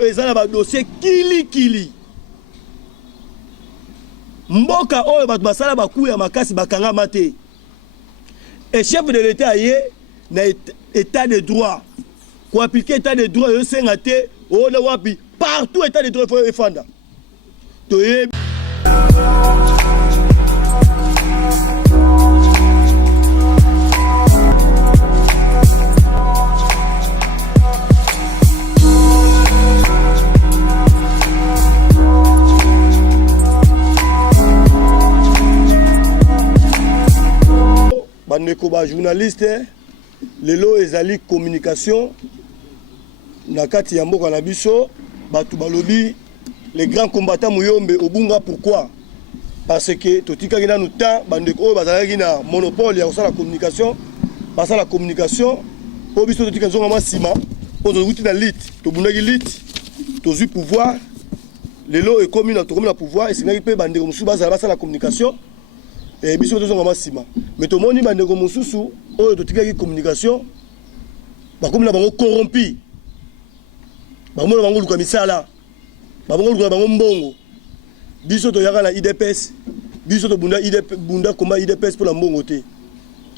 ezala ba dossier kili mboka oyo bato basala bakuya makasi bakanga mate et chef de l'état yé na état de droit ko appliquer état de droit yo senga te o na wapi partout état de droit faut efanda to ye bandeko ba journaliste lelo ezali communication na kati ya mboka na biso batu balobi les grands combattants muyombe obunga. Pourquoi? Parce que totikaki na temps bandeko oyo bazalaki na monopole ya kosala communication basala communication po biso totika zonga masima po tozuti na lit tobundaki lit tozui pouvoir lelo e commune na pouvoir et singaki pe bandeko musu basala communication et biso tozonga masima mais to moni bandeko mususu oyo totikaki communication bakomi na bango corrompi bango na bango luka misala bango luka bango mbongo biso to yaka na IDPS biso to bunda komba IDPS pour la mbongo te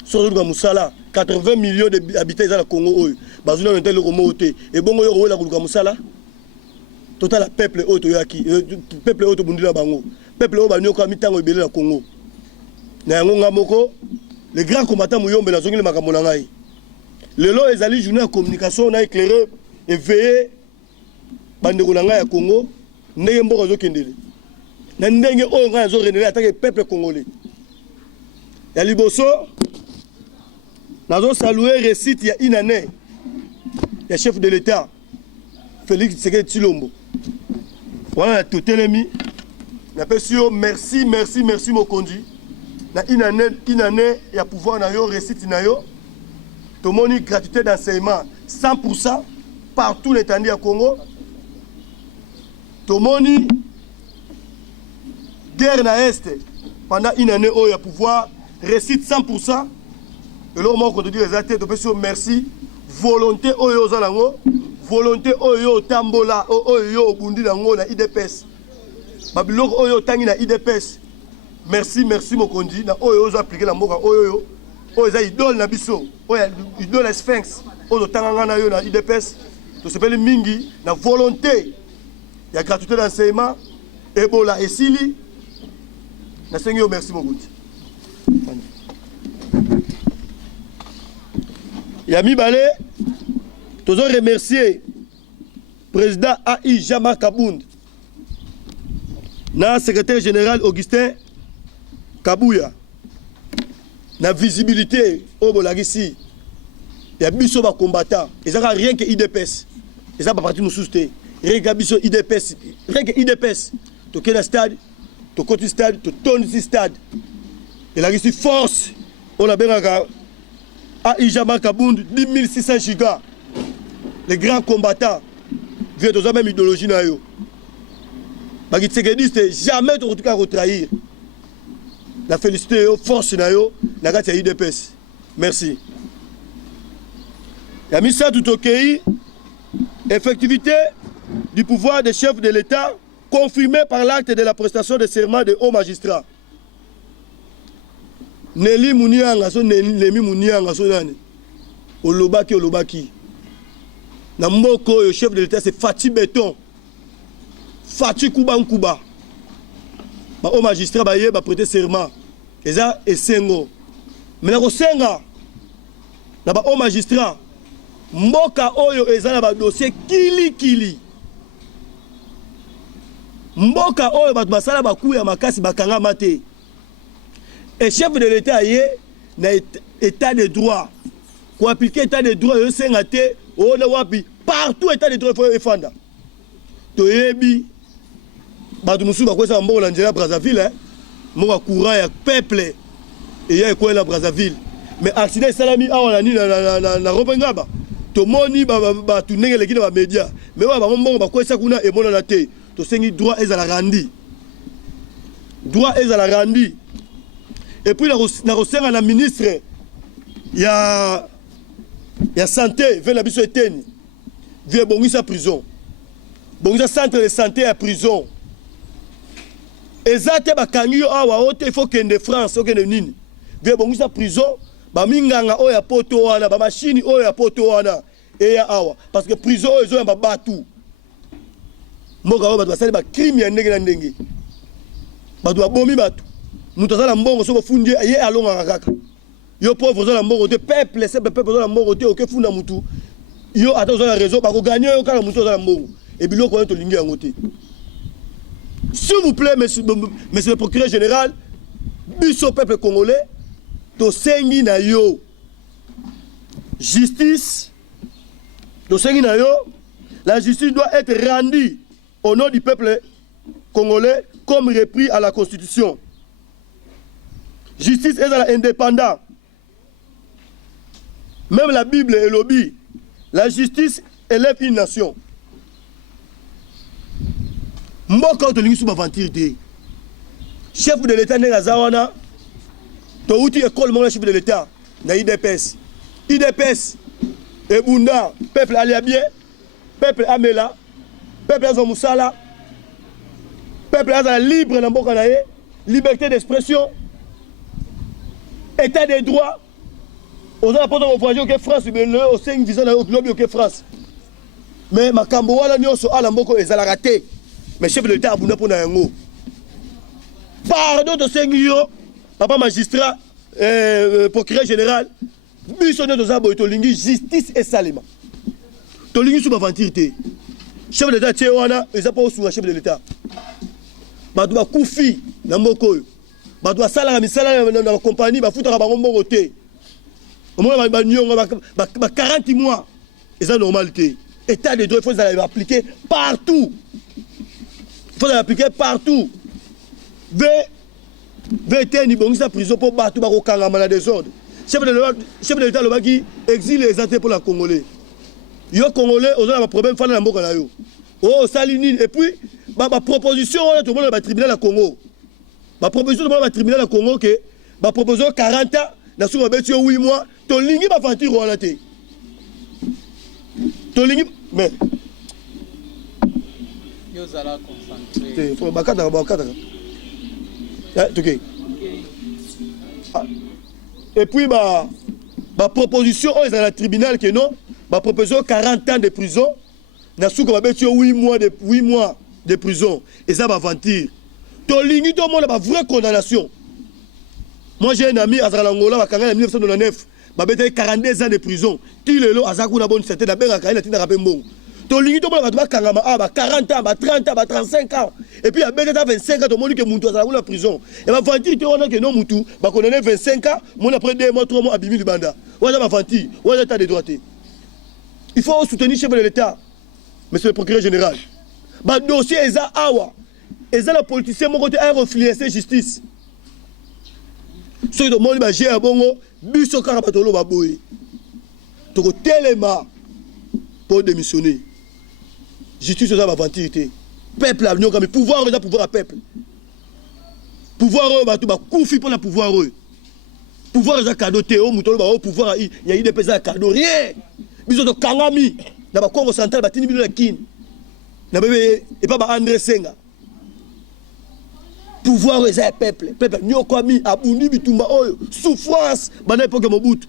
so luka musala 80 millions d'habitants dans le Congo oyo bazuna na ntelo komo te et bongo yo ko la luka musala total peuple oyo to yaki peuple oyo to bundila bango peuple oyo banyoka mitango ebele na Congo na ngonga moko les grands combattants muyombe na zongi le makambo na ngai lelo ezali journée de communication na éclairer et veiller bandeko na ngai ya Congo ndenge mboka zo kendele na ndenge oyo ngai zo renouveler attaquer peuple congolais ya liboso nazo saluer récite ya une année ya chef de l'état Félix Tshisekedi Tshilombo voilà totelemi na pesio merci mokonzi na une année ya pouvoir na yo récite na yo tomoni gratuité d'enseignement 100% partout l'étendue ya Congo tomoni guerre na est pendant une année oyo ya pouvoir récite 100% et là moi quand on dit les athées to peso merci volonté oyo zalango volonté oyo tambola oyo bundi nango na IDPS babiloko oyo tangi na IDPS. Merci mokonzi na oyo ozo appliquer la mboka oyo oyo za idole na biso oyo idole Sphinx ozo tanganga na yo na IDPS to sepeli mingi na volonté ya gratuité d'enseignement ebola esili na sengi yo merci mokonzi ya mibale tozo remercier président AI Jean-Marc Kabund na secrétaire général Augustin Kabuya na visibilité au bolagisi ya biso ba combattant ezaka rien que IDPS ezaka ba parti mususte rien que biso IDPS rien que IDPS to kena stade to koti stade to toni stade et la gisi force on a benga AI Jean-Marc Kabund 10600 gigas les grands combattants vieux to même idéologie na yo ba kitsekediste jamais to kotuka retrahir. La félicité aux forces na kati ya IDPS. Merci. Ya misa tout ok. Effectivité du pouvoir des chefs de l'État confirmée par l'acte de la prestation de serment de haut magistrat. Neli Munianga so Nemi Munianga so nani. Olobaki. Na mboko le chef de l'État c'est Fati Béton. Fati Kubankuba. Ba au magistrat ba ye ba prêter serment eza esengo mais na kosenga na ba au magistrat mboka oyo eza na ba dossier kili mboka oyo bato basala bakuya makasi bakanga mate et chef de l'état ye na état de droit ko appliquer état de droit yo senga te o na wapi partout état de droit faut efanda to yebi bato musu bakwesa mbongo na njela Brazzaville moka courant ya peuple et ya ko na Brazzaville mais accident salami awa na Robengaba to moni ba tunenge lekina ba media mais ba mbongo bakwesa kuna e mona na te to sengi droit ezala randi et puis na kosenga na ministre ya santé vers la biso eteni vie bongisa prison bongisa centre de santé à prison. Ezate bakangi yo awa ote il faut kende France, okende nini. Vie bongisa prison, ba minganga oya poto wana, ba machine oya poto wana et ya awa parce que prison ezo ya babatu. Moka oba basali ba crime ya ndenge na ndenge. Batu abomi batu. Mutu azala mbongo soko fundi ye alonga kaka. Yo pauvre zala mbongo te peuple, c'est peuple zala mbongo te oke funda mutu. Yo ata zala réseau ba ko gagner yo kala mutu zala mbongo. Et biloko to lingi yango te. S'il vous plaît, monsieur le procureur général, biso peuple congolais, to sengi na yo justice, to sengi na yo, la justice doit être rendue au nom du peuple congolais comme repris à la Constitution. Justice est indépendante. Même la Bible est lobby. La justice élève une nation. Mboka to lingi sous aventure te. Chef de l'État n'est Zawana. To outi école mon chef de l'État na IDPS. IDPS et Bunda, peuple alia bien, peuple amela, peuple azo musala, peuple aza libre na mboka na ye, liberté d'expression, état des droits. On a pas de voyage au France, mais le au 5 visa au globe au France. Mais makambo wala nyonso ala mboko ezala raté. Mais chef de l'État a bouna pour Nayango. Pardon de 5 yo, papa magistrat, procureur général, bisonné de Zabo et Tolingi, justice et salima. Tolingi sous ma ventilité. Chef de l'État, Tchéwana, ils n'ont pas sous chef de l'État. Badoua Koufi, Namoko, Badoua Salah, Misala, dans la compagnie, Bafouta Rabarombo Roté. Au moins, 40 mois, c'est la normalité. État de droit, il faut l'appliquer partout. Il faut l'appliquer partout. VT ni bongisa prison pour battre bako kangama na désordre. Chef de l'État le qui exile les athées pour la Congolais. Yo Congolais, on a un problème fan na mboka na yo. Oh salinine et puis ba proposition on a tout le monde dans le tribunal à Congo. Ba proposition dans le tribunal à Congo que ba proposition 40 ans na sous ba 8 mois, to lingi ba fanti ro té. To lingi mais yo zala concentré. Faut bakata. Okay. Et puis bah proposition dans le tribunal que non, bah proposition 40 ans de prison, na sous comme 8 mois de prison et ça va aventure. To lingi to monde ba vraie condamnation. Moi j'ai un ami à Angola ba kanga en 1999, ba bete 42 ans de prison. Ti lelo azaku na bonne santé na benga kaina tina rapé mbongo. To lingi to monde ba kanga ba 40 ans, ba 30 ans, ba 35 ans. Et puis à bete 25 ans to monde que muntu azaku na prison. Et ba aventure te on que non mutu, ba condamné 25 ans, mon après 2 mois 3 mois abimi libanda. Voilà ba aventure, voilà état de droit. Il faut soutenir chef de l'État. Monsieur le procureur général. Ba dossier eza awa. Eza la politicien mon côté a refléter justice. Ceux de monde ba gère bongo, biso karabatolo ba boy. Toko telema pour démissionner. Justice eza ba aventure. Peuple avenir comme pouvoir eza pouvoir à peuple. Pouvoir ba tout ba koufi pour la pouvoir eux. Pouvoir eza cadeau te o mutolo ba o pouvoir il y a eu des pesants cadeau rien. Biso de Kangami, dans le Congo central, il y a des kin. Et pas André Senga. Pouvoir aux peuple. Peuple, nous avons Abundi Bitumba, souffrance, dans l'époque Mobutu.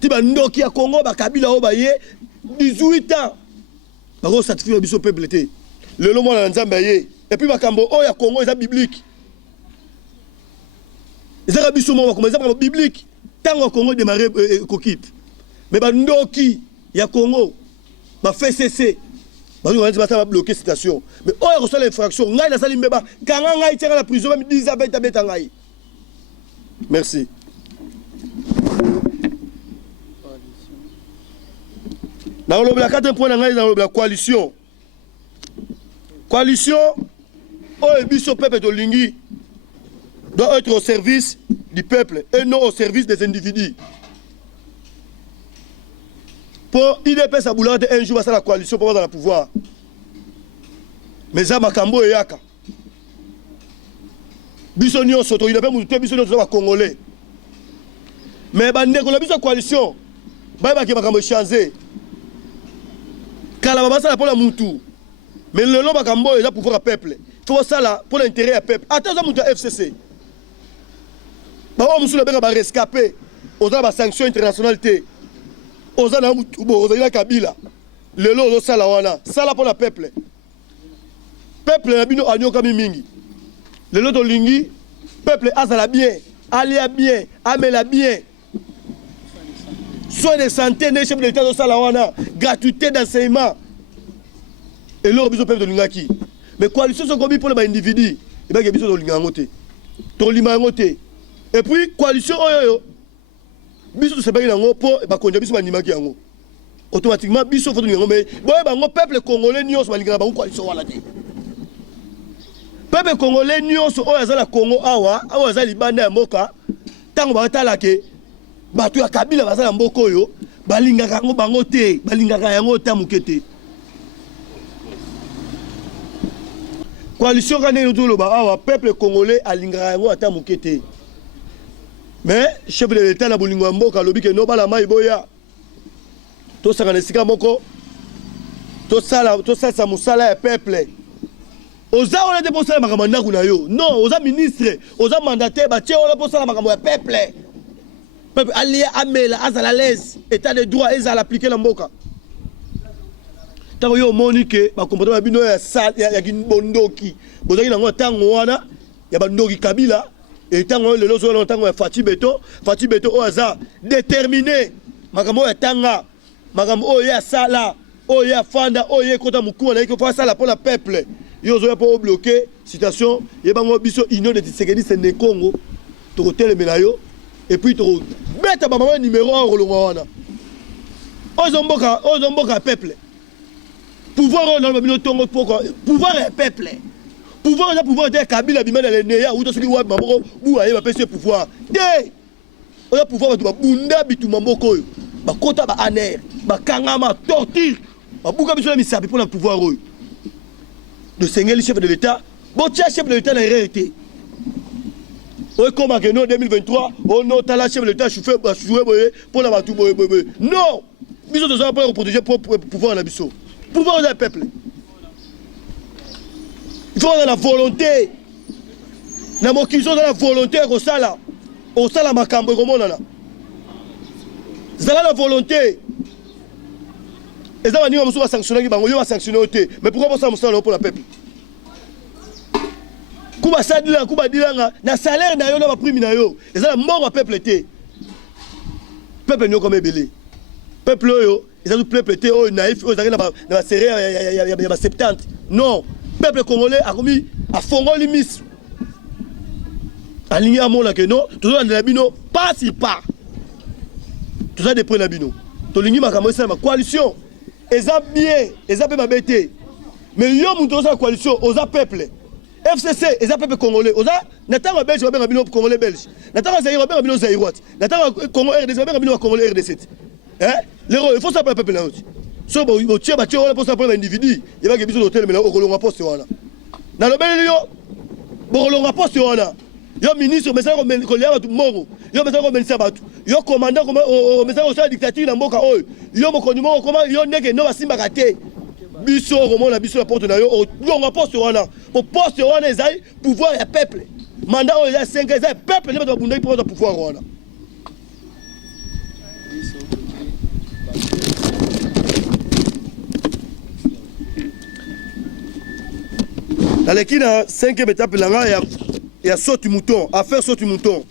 Tu vas nous qui a Congo, Kabila, 18 ans. Par contre, ça te fait le peuple. Le long de Nzambaye. Et puis, Makambo, il y a Congo, c'est biblique. C'est un biblique. Tant que Congo démarre, Kokip. Mais Ndoki, il y a Congo, il fait cesser. Il va bloquer cette station. Mais on a reçu l'infraction. Il y a la salle Mbeba. Quand on a été à la prison, même 10 ans, merci. Dans le 4 points, dans la coalition. Coalition, le peuple de Lingui doit être au service du peuple et non au service des individus. Pour IDPS à Boulard, un jour, à la coalition pour avoir dans le pouvoir. Mais ça, Makambo et Yaka. Bissonio Soto, il a pas mouté Bissonio Soto Congolais. Mais la coalition, il va Makambo changer. Quand la base pour la Moutou, mais le lelo bakambo eza pouvoir à peuple faut ça là pour l'intérêt à peuple attends mutu FCC ba o musula benga ba rescapé oza ba sanction internationale te oza na mutu bo oza na Kabila lelo ozo sala wana sala pour la peuple na bino anyoka mingi lelo to lingi peuple azala bien alia bien amela bien soins de santé ne chef de l'état ozo sala wana gratuité d'enseignement et là biso peuple de lingaki mais coalition sont commis pour les individus et bien biso to linga ngote to lima ngote et puis coalition oyo biso to sepaki nango po ba konja biso banimaki yango automatiquement biso faut linga mais boye bango peuple congolais nyonso balinga bango coalition wala te peuple congolais nyonso oyo azala Congo awa oyo azali banda ya mboka tango batala ke bato ya Kabila bazala mboka oyo balingaka yango bango te balingaka yango ta mukete coalition quand nous disons le peuple congolais a l'ingrango à tamukete mais chef de l'état na bolingo mboka lobi ke no bala mai boya to sanga nesika moko to sala sa musala ya peuple oza on a déposé la makambo na kuna yo non oza ministre oza mandataire ba tie on a déposé la makambo ya peuple alia amela azala l'aise état de droit ezala appliquer la mboka tango yo monike ba comportement bino ya bondoki bozaki nango tango wana ya bandoki Kabila et tango lelo zo tango ya Fati Beto o aza déterminé makambo ya tanga makambo o ya sala o ya fanda o ya kota mukua na iko fa sala pour la peuple yo zo pas bloquer citation ye bango biso union de Tshisekedi c'est Congo to telemela yo et puis to beta ba maman numéro 1 rolongo wana ozomboka peuple pouvoir dans le tongo pourquoi pouvoir est peuple pouvoir de Kabila bimana le neya ou to suli wa mamoko bu aye ba pese pouvoir de o pouvoir ba bunda bitu mamoko ba kota ba aner ba kangama torture ba buka biso la misapi pour le pouvoir oyo de seigneur chef de l'état bon tiens chef de l'état na réalité o comme que non 2023 on nota la chef de l'état chauffeur jouer pour la batu non biso de ça pour protéger pouvoir la biso pouvoir du peuple. Il faut avoir la volonté. Na mokizo de la volonté au sala makambo comme on a. Zala la volonté. Et ça va dire qu'on va sanctionner qui va sanctionner mais pourquoi on sanctionne pour le peuple? Kuba sadila kuba dilanga na salaire na yo na ba prime na yo. Et ça la mort au peuple té. Peuple nous comme belé. Peuple yo ils ont peuple était naïf aux arènes dans la série il y a 70 non peuple congolais a commis à fongoli miss aligné à mon là que non tout ça dans la bino pas si pas tout ça dépend la bino to lingi makambo ça ma coalition eza bien eza pe mabete mais yo muto sa coalition oza peuple FCC eza peuple congolais oza natanga belge ba benga bino congolais belge natanga zaïro ba benga bino zaïroite natanga Congo RDC ba benga bino congolais RDC hein il faut ça pour le peuple là aussi so bo tiens ba tiens on pour ça pour l'individu il va que biso d'hôtel mais là au kolonga poste wana na lo beli yo bo kolonga poste wana yo ministre mais ça ko lia batu mongo yo mais ça ko menisa batu yo commandant comme mais ça ko sa dictature na mboka oyo yo mo konimo comment yo ndeke no basimba kate biso ko na biso la porte na yo longa poste wana pour poste wana ezai pouvoir ya peuple mandat oyo ya 5 ezai peuple ne ba bunda pour pouvoir wana. Dans les qui na 5e étape là il y a sauti mouton affaire sauti mouton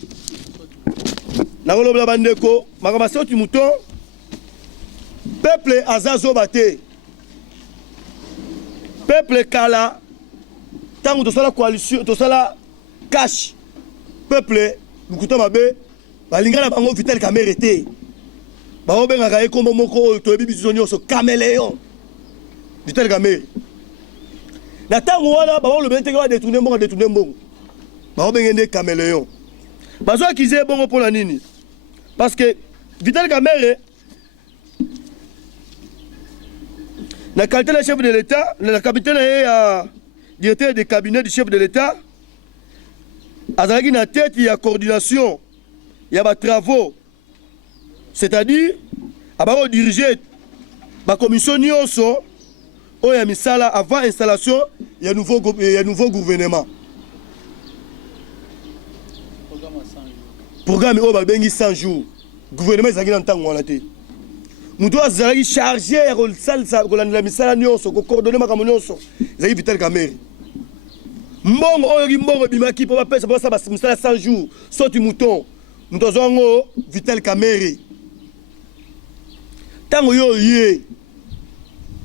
na ngolo bla bandeko makama sauti mouton peuple azazo baté peuple kala tango to sala coalition to sala cash peuple lukuta mabe balingana bango Vital Kamerhe té ba obenga ka ekombo moko to bibizo nyonso caméléon Vital Kamerhe na tango wana ba le bente va détourner mbongo ba obengende caméléon bazo akize bongo pour la nini parce que Vital Kamerhe la qualité de chef de l'état la capitaine est directeur de cabinet du chef de l'état azalaki na tête il y a coordination il y a travaux c'est-à-dire aba diriger ba commission nyonso oyo ya misala avant installation ya nouveau gouvernement. Programme oyo babengi 100 jours. Gouvernement ezalaki na ntango wana te. Mutu azalaki chargé ya kolandela misala nyonso, kocoordonner makambo nyonso. Ezalaki Vital Kamerhe. Mbongo oyo ki mbongo bimaki po bapesa po basala misala 100 jours. Soti mouton. Mutu azwango Vital Kamerhe. Tango yo ye.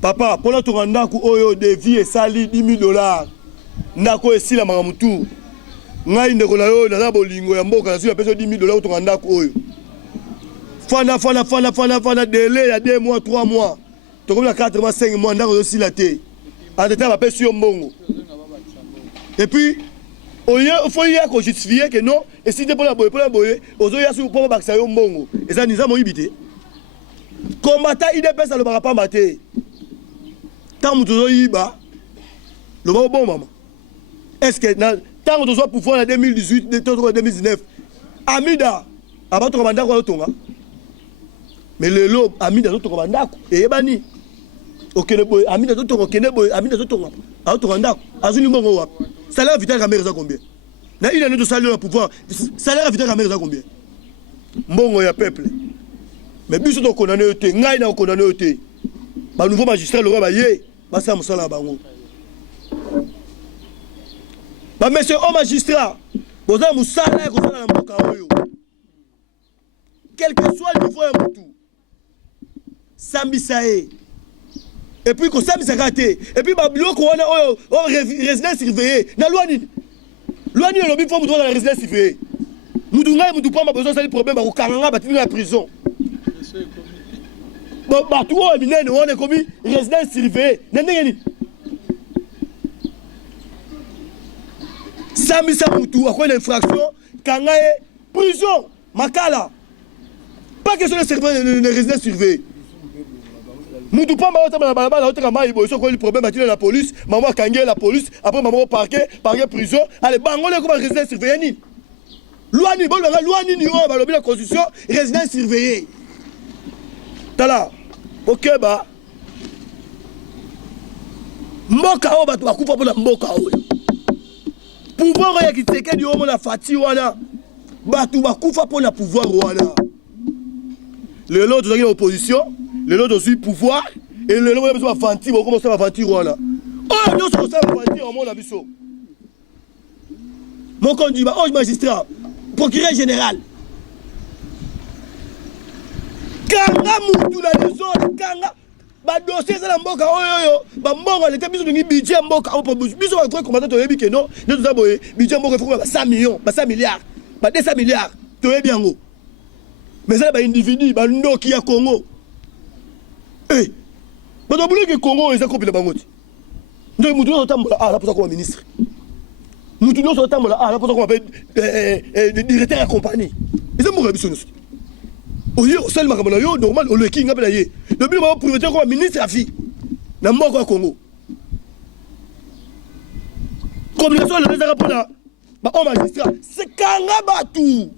Papa, pona tonga ndako oyo de vie esali $10,000. Ndako esila makamutu. Ngai ndeko na yo na bolingo ya mboka na pesa $10,000 tonga ndako oyo. Fana délai ya 2 mois 3 mois. Tokomi na 4 mois 5 mois ndako yo sila te. En détail ba pesa yo mbongo. Et puis il faut y ko justifier que non et si te pona boye ozo ya su po bakisa yo mbongo. Eza niza mo yibite. Combattant IDPS le barapa maté. Tant que tu yiba, le bon maman. Est-ce que tant que tu sois pouvoir en 2018, 2019, Amida, avant ton mandat quoi tonga. Mais le lob Amida ton mandat et ebani. OK boy, Amida ton OK boy, Amida ton tonga. À ton mandat, azuni mbongo wa. Salaire Vital Kamerhe za combien? Na il a de salaire pouvoir. Salaire Vital Kamerhe za combien? Mbongo ya peuple. Mais biso to condamné yote, ngai na condamné yote. Ba nouveau magistrat le roi ba ye, ba sa musala bango. Ba monsieur au magistrat, boza musala ko sala na mboka oyo. Quel que soit le niveau ya mutu. Sambisa e. Et puis ko sambisa raté, et puis ba biloko wana oyo résidence surveillée. Na loi nini? Loi nini lobi fo mutu na résidence surveillée. Mutu ngai mutu pa ma besoin ça le problème ba ko kanga ba tini na prison. Bon, tout le monde on est commis résidence surveillée. Sami Samoutou a quoi une infraction quand prison makala. Pas question de servir de résidence surveillée. Moutou pas ma balabala autre kama ibo so ko le problème à la police, maman kangé la police, après maman parquet prison, allez bangole comme résidence surveillée ni. Loi ni bon loi ni on va la constitution résidence surveillée. Tala OK ba mboka o batu bakufa pona mboka o pouvoir ya kitekedi o mona fati wana batu bakufa pona pouvoir wana le lot de l'opposition le lot de pouvoir et le lot de fanti bo commencer à fanti wana oh nous sommes ça fanti au monde na biso mon conduit ba oh magistrat procureur général kanga mutu na zone kanga ba dossier za mboka oyo ba mbongo leta biso ngi budget mboka o biso ba vrai combattant to yebi ke non ne to zaboye budget mboka faut ba 100 millions ba 100 milliards ba 200 milliards to yebi yango mais ça ba individu ba ndoki ya Congo ba do bulu ke Congo eza kopila bangoti ndo mutu no tambola la posa ko ministre mutu no so tambola la posa ko directeur ya compagnie eza mboka biso no. Oui, au seul makamana yo normal au le king ngapela ye. Le but va privé comme ministre à vie. Na mboko Congo. Communication le réserve pour la ba au magistrat. C'est kanga batu.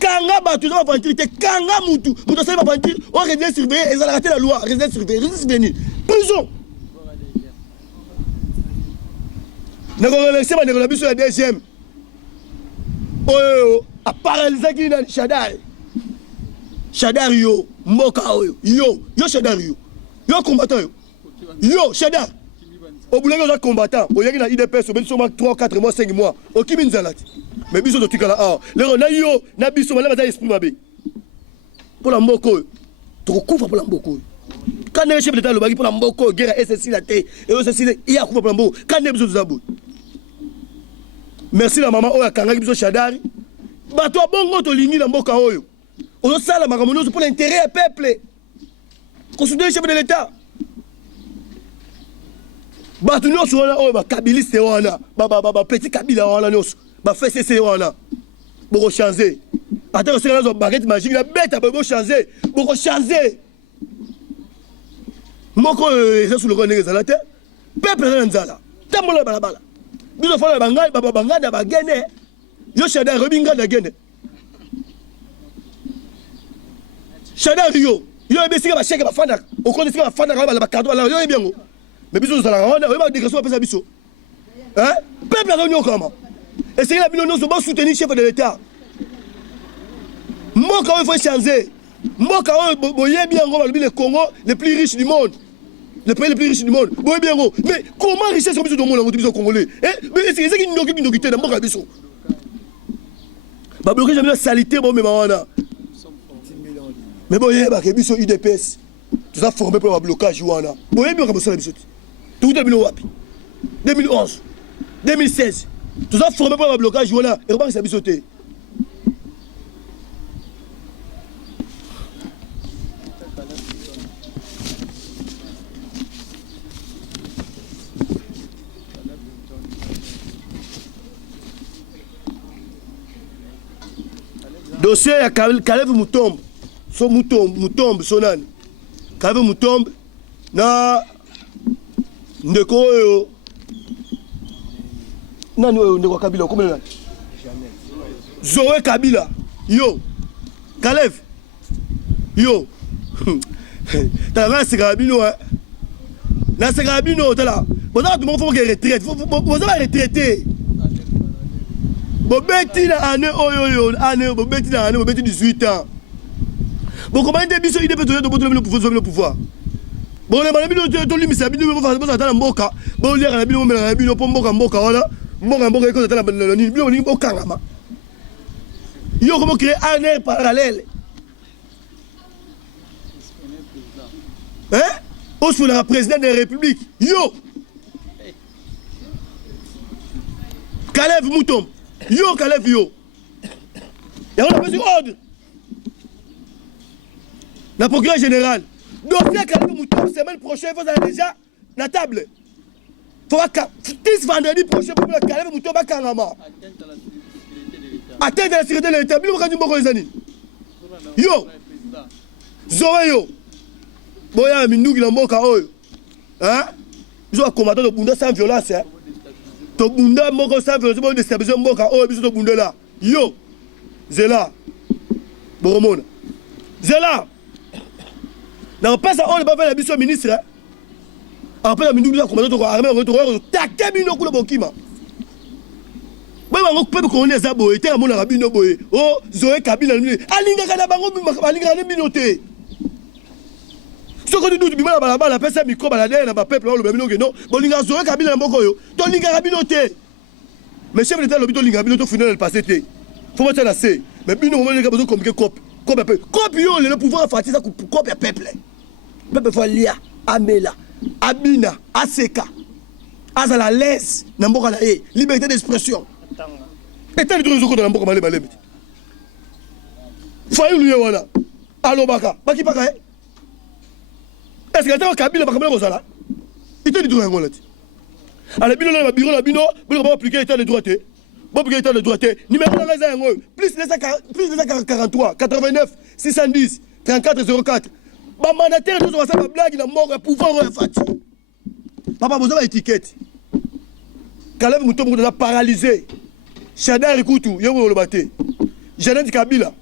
Kanga batu ça va venir kanga mutu. Mutu ça va venir on résidence surveillée et ça a raté la loi, résidence surveillée. Prison. Na ko remercier ba na biso la deuxième. Oh, a paralyser qui na Shadai. Shadar yo, mboka oyo, yo Shadar yo combattant yo Shadar. Au boulot de combattant, au yaki na IDPS, au benso 3 4 mois 5 mois, au kimi nzalati. Mais biso to tikala le na yo na biso mala ba esprit mabe. Pour la mboko, to kufa pour la mboko. Quand le chef d'état le bagi pour la mboko, guerre SSI la té et SSI il a kufa pour la mboko. Quand ne biso zabou. Merci la maman oya kanga biso Shadar. Ba to bongo to lingi na mboka oyo. On sait la maramono pour l'intérêt du peuple. Considérez le chef de l'État. Batu nyonso wana oyo ba kabiliste wana ba petit kabila wana nyonso ba FCC wana boko changer ata ko sala zo baguette magique la bête boko changer boko changer moko eza sous le roi ngeza la te peuple na nzala tambola balabala biso fala bangai banganda bagene yo Shadar robinga da gene Shadar yo Yo ebesika ba chèque ba fanda. Au compte de ba fanda ba cadeau là yo bien. Mais biso za la ronda, yo ba déclaration pesa biso. Hein? Peuple a réunion comment? Et c'est la bino so ba soutenir chef de l'état. Mboka il faut changer. Mboka boye bien le Congo le plus riche du monde. Le pays le plus riche du monde. Boye bien mais comment richesse comme biso do monde biso congolais? Mais c'est qui nous quitter dans mboka biso. Ba bloquer jamais la saleté bon mais wana. Mais bon, il y a des UDPS. Tout ça formé pour le blocage. Vous voyez bien comment ça la bisote. Tout 2011, 2016. Tout ça formé pour le blocage. Et comment ça bisoté. Dossier à Caleb Moutombe. So Moutombe sonani. Caleb Moutombe na ndeko oyo nani oyo ndeko Kabila komela nani Zoé Kabila yo Caleb yo tala c'est Kabino na c'est Kabino tala boza tout monde faut que retraite boza retraité bobeti na année oyo année bobeti na année bobeti 18 ans. Bon, comment est-ce que il peut le pouvoir? Bon, les malabino, tu lis, mais c'est bien, on va faire un boca. Bon, il y a un bino, mais un bino, pour boca, voilà. Boca, écoute, la bino, boca, là. Il y a comment créer un air parallèle. Hein? On se fout la présidente de la République. Yo! Caleb Moutombe. Yo, Caleb, yo. Et on a besoin d'ordre. Le procureur général, dossier Caleb Moutombe, semaine prochaine, vous allez déjà la table. Il faut que vendredi prochain, pour que Caleb Moutombe à Karama. Atteinte à la sécurité de l'État, vous avez beaucoup de yo, Zoé yo, boya minouki na mboka oyo, hein? Ils ont combattu le Bunda sans violence, hein? To Bunda moko sans violence, ils ont déstabilisé mboka oyo, ils ont Bunda là. Yo, Zela, Boromona, Zela. Non, pas ça, on n'est pas fait la mission ministre. Après, la ministre a commandé l'armée, on a taqué Bino pour le Bokima. Oui, on peut connaître ça, boy, et mon arabino boy. Oh, Zoé Kabila, Alinga Kanabango, Alinga Binoté. Ce que tu doutes, la personne micro, la peuple, le Babino, non, Bolinga Zoé Kabila, Mokoyo, Tolinga Rabinoté. Mais chef de l'État, le Binolinga, Binoto final, le passé. Faut mettre la C. Mais Bino, on a besoin de communiquer cop. Copio, le pouvoir fatigué ça pour copie peuple. Peuple faut lia, Amela, Abina, Aseka, Azala laisse, Namboka la liberté d'expression. État de droit de Namboka malé malé. Fayu lui wana. Allo baka, baki baka est-ce que t'as Kabila baka mela kozala? État de droit ngolati. Ala bino na bureau la bino, bino ba appliquer état de droit té. Bon, état de droit, numéro de plus 243 89 610 34 04. Bah, mandataire, nous avons fait blague, il a mort, pouvoir fatigué. Papa, vous avez étiquette. Caleb Moutombe, a paralysé. Chadar Koutou, il y a le batté. Janet Kabila.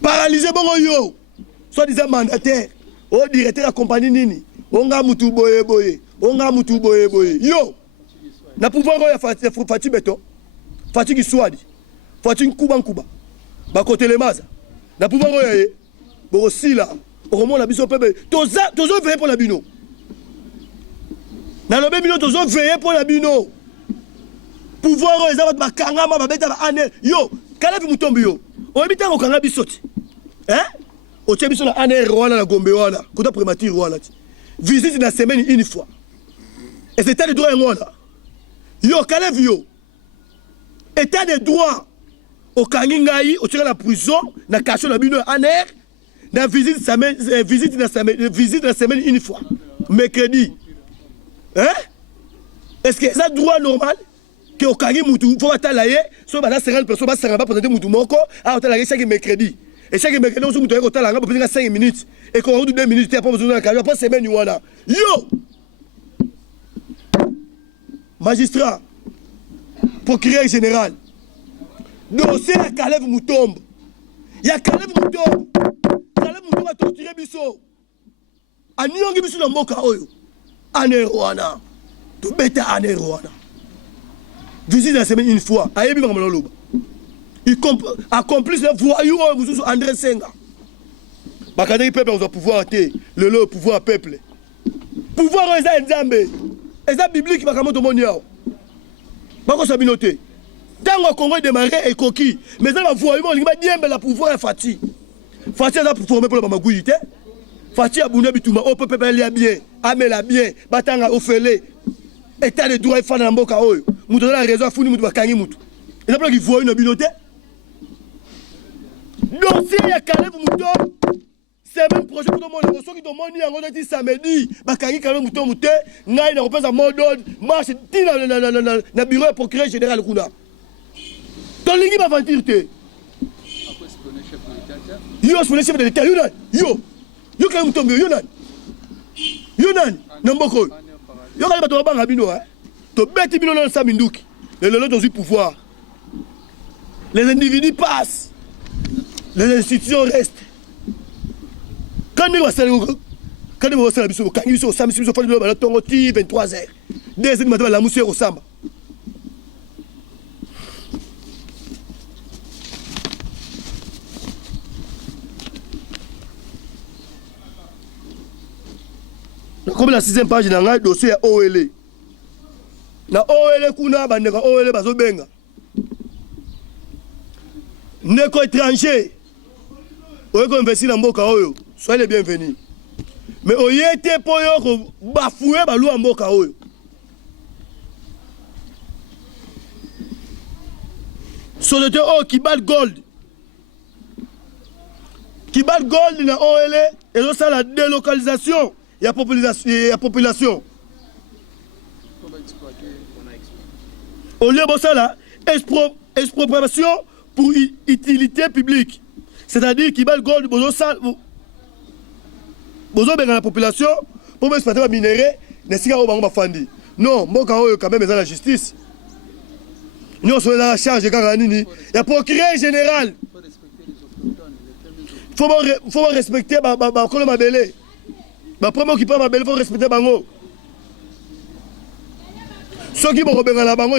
Paralysé, bon, yo. Soit disant mandataire. Oh, directeur de la compagnie Nini. On a Moutou boye boye. On a Moutou boye boye. Yo. Na pouvoir Fatih Beto, Fatih Kiswadi, Fatih Kuba, Bakote Lemaza. Na pouvoir bon aussi là, au moment la biso peuple, tozo veillé pour la bino. Na le bino tozo veillé pour la bino. Pouvoir les avoir makanga ma babeta ane. Yo, Caleb Moutombe yo. On habite au kanga bisoti. Hein? Au tchebiso na ane Rwanda na Gombe wana, kota prématuré Rwanda. Visite la semaine une fois. Et c'était le droit Rwanda. Yo, Caleb yo. État de droit. Au Kangingaï, au tiré la prison, na cachot la bino en air, na visite la semaine une fois. Mercredi. Hein? Est-ce que c'est droit normal? Que au Kangi Moutou, faut attendre soit bah là 50 personnes, bah ça va présenter Moutou Moko, à attendre chaque mercredi. Et chaque mercredi, on se Moutou au talanga pour 5 minutes. Et qu'on roule 2 minutes, après besoin de la cage, après semaine, voilà. Yo! Magistrat, procureur général, dossier à Caleb Moutombe, ya Caleb Muto va torturer biso aniongi biso na mboka oyo anero wana to beta anero wana visite la semaine une fois ayebi ba maloloba il accomplisse le voyou mususu André Senga bakadaki peuple on doit pouvoir te le pouvoir peuple pouvoir eza nzambe eza biblique bakamoto moni yao bako sabinote tango Congo démarrer et coquille mais ça va voyou on va dire la pouvoir est Fati a formé pour le Bamagouité Fati a bouna bituma au peuple a bien amela bien batanga ofele état de droit fa na mboka oyo mutu na raison funi mutu bakangi mutu et ça pour qu'il voit une binote dossier ya Caleb Muto c'est même projet pour tout le monde qui demande yango dit samedi bakangi Caleb Muto muté ngai na repose à mode marche tina na bureau procureur général kuna tolingi ba ventirte yo c'est le chef de l'état yo Caleb Muto yo nan namboko yo kali bato banga bino to beti bino na saminduki les lelo dans le pouvoir les individus passent les institutions restent quand nous va la biso quand ils sont samedi biso fali ba tongo ti 23h des matin la musie resamba comme la 6e page dans le dossier OL. Na OL kuna bandeka OL bazo benga. Neko étranger. Oyo ko investir na mboka oyo. Soyez les bienvenus. Mais oyete po yo ko bafouer balu mboka oyo. Soleté o Kibal Gold. Kibal Gold na OL et ça la délocalisation. Il y a population. Au lieu de ça, là, expropriation pour utilité publique. C'est-à-dire qu'il va le gold, la population, pour exploiter la minerai, non, moi, quand même, la justice. Nous sommes dans la charge de Karanini. Il y a procureur général. Il faut respecter ma belle. Ba premier qui prend ma belle faut respecter bango. Ceux qui vont rebenga la bango